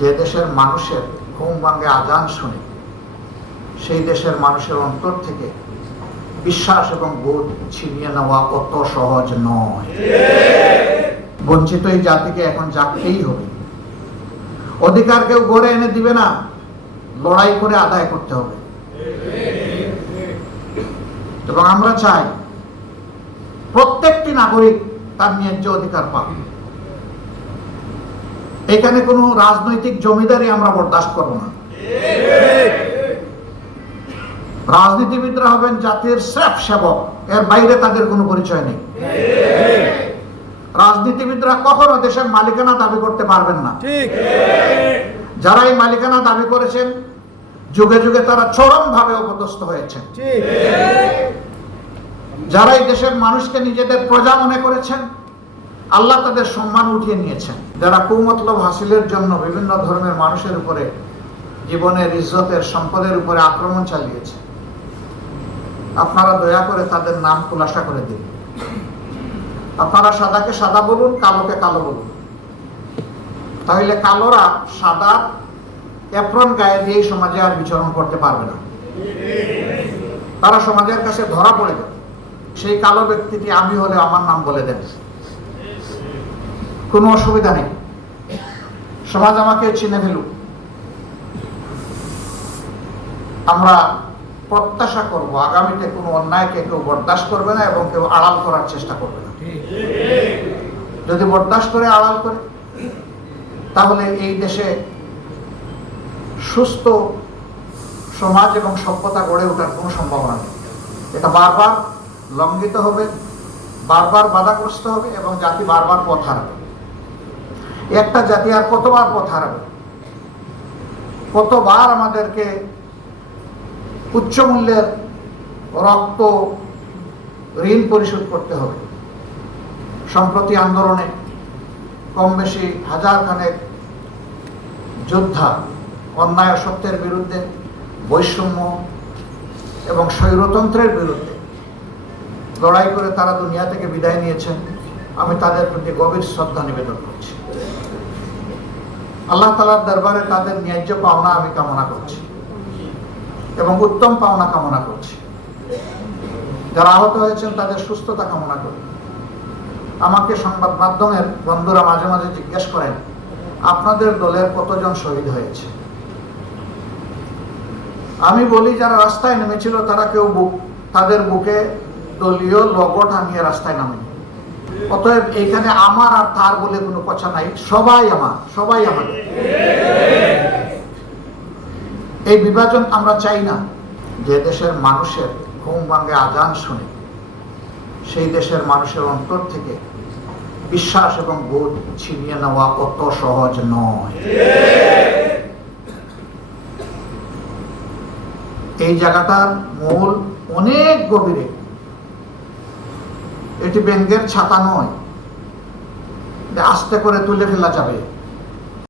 যে দেশের মানুষের ঘুম ভাঙ্গে আজান শুনে, সেই দেশের মানুষের অন্তর থেকে বিশ্বাস এবং বোধ ছিনিয়ে নেওয়া অত সহজ নয়। বঞ্চিত এই জাতিকে এখন জাগতেই হবে। অধিকার কেউ গড়ে এনে দিবে না, লড়াই করে আদায় করতে হবে। এবং আমরা চাই প্রত্যেকটি নাগরিক তার ন্যায্য অধিকার পাক। এখানে কোনো রাজনৈতিক জমিদারি আমরা বরদাস্ত করব না। রাজনীতিবিদরা হবেন জাতির স্রেফ সেবক, এর বাইরে তাদের কোনো পরিচয় নেই। রাজনীতিবিদরা কখনো দেশের মালিকানা দাবি করতে পারবেন না। যারা এই মালিকানা দাবি করেছেন, যুগে যুগে তারা চরম ভাবে অপদস্থ হয়েছেন। যারা এই দেশের মানুষকে নিজেদের প্রজা মনে করেছেন আল্লাহ তাদের সম্মান উঠিয়ে নিয়েছেন। যারা কুমতলব হাসিলের জন্য বিভিন্ন ধর্মের মানুষের উপরে, জীবনের ইজ্জতের, সম্পদের উপরে আক্রমণ চালিয়েছে, আপনারা দয়া করে তাদের নাম খুলাসা করে দিন। আপনারা সাদাকে সাদা বলুন, কালোকে কালো বলুন। তাহলে কালোরা সাদা এপ্রন গায়ে দিয়ে সমাজে আর বিচরণ করতে পারবে না। তারা সমাজের কাছে ধরা পড়ে যাবে। সেই কালো ব্যক্তিটি আমি হলে আমার নাম বলে দেন। কোনো অসুবিধা নেই। সমাজ আমাকে চিনে ফেলুক। আমরা প্রত্যাশা করব, আগামীতে কোনো অন্যায়কে কেউ বরদাস্ত করবে না এবং কেউ আড়াল করার চেষ্টা করবে না। যদি বরদাস্ত করে, আড়াল করে, তাহলে এই দেশে সুস্থ সমাজ এবং সভ্যতা গড়ে ওঠার কোনো সম্ভাবনা নেই। এটা বারবার লঙ্ঘিত হবে, বারবার বাধাগ্রস্ত হবে এবং জাতি বারবার পথ হারাবে। একটা জাতি আর কতবার পথ হারাবে? কতবার আমাদেরকে উচ্চ মূল্যের রক্ত, ঋণ পরিশোধ করতে হবে? সম্প্রতি আন্দোলনে কম বেশি হাজার খানের যোদ্ধা অন্যায় সত্যের বিরুদ্ধে, বৈষম্য এবং স্বৈরতন্ত্রের বিরুদ্ধে লড়াই করে তারা দুনিয়া থেকে বিদায় নিয়েছেন। আমি তাদের প্রতি গভীর শ্রদ্ধা নিবেদন করছি। আল্লাহ তালার দরবারে তাদের ন্যায্য পাওনা আমি কামনা করছি। এবং উত্তম পাওনা কামনা করছি। যারা আহত হয়েছেন, তাদের সুস্থতা কামনা করি। আমাকে সংবাদ মাধ্যমের বন্ধুরা মাঝে মাঝে জিজ্ঞেস করেন, আপনাদের দলের কতজন শহীদ হয়েছে? আমি বলি, যারা রাস্তায় নেমেছিল, তারা কেউ বুক তাদের বুকে দলীয় লগো টানিয়ে রাস্তায় নামেনি। অতএব এখানে আমার আর তার বলে কোনো কথা নাই। সবাই আমার, সবাই আমাদের। এই বিভাজন আমরা চাই না। যে দেশের মানুষের ঘুম ভাঙ্গে আজান শুনে, সেই দেশের মানুষের অন্তর থেকে বিশ্বাস এবং বোধ ছিনিয়ে নেওয়া অত সহজ নয়। এই জায়গাটার মূল অনেক গভীরে এটি ব্যাংকের ছাতা নয়। আস্তে করে তুলে ফেলা যাবে।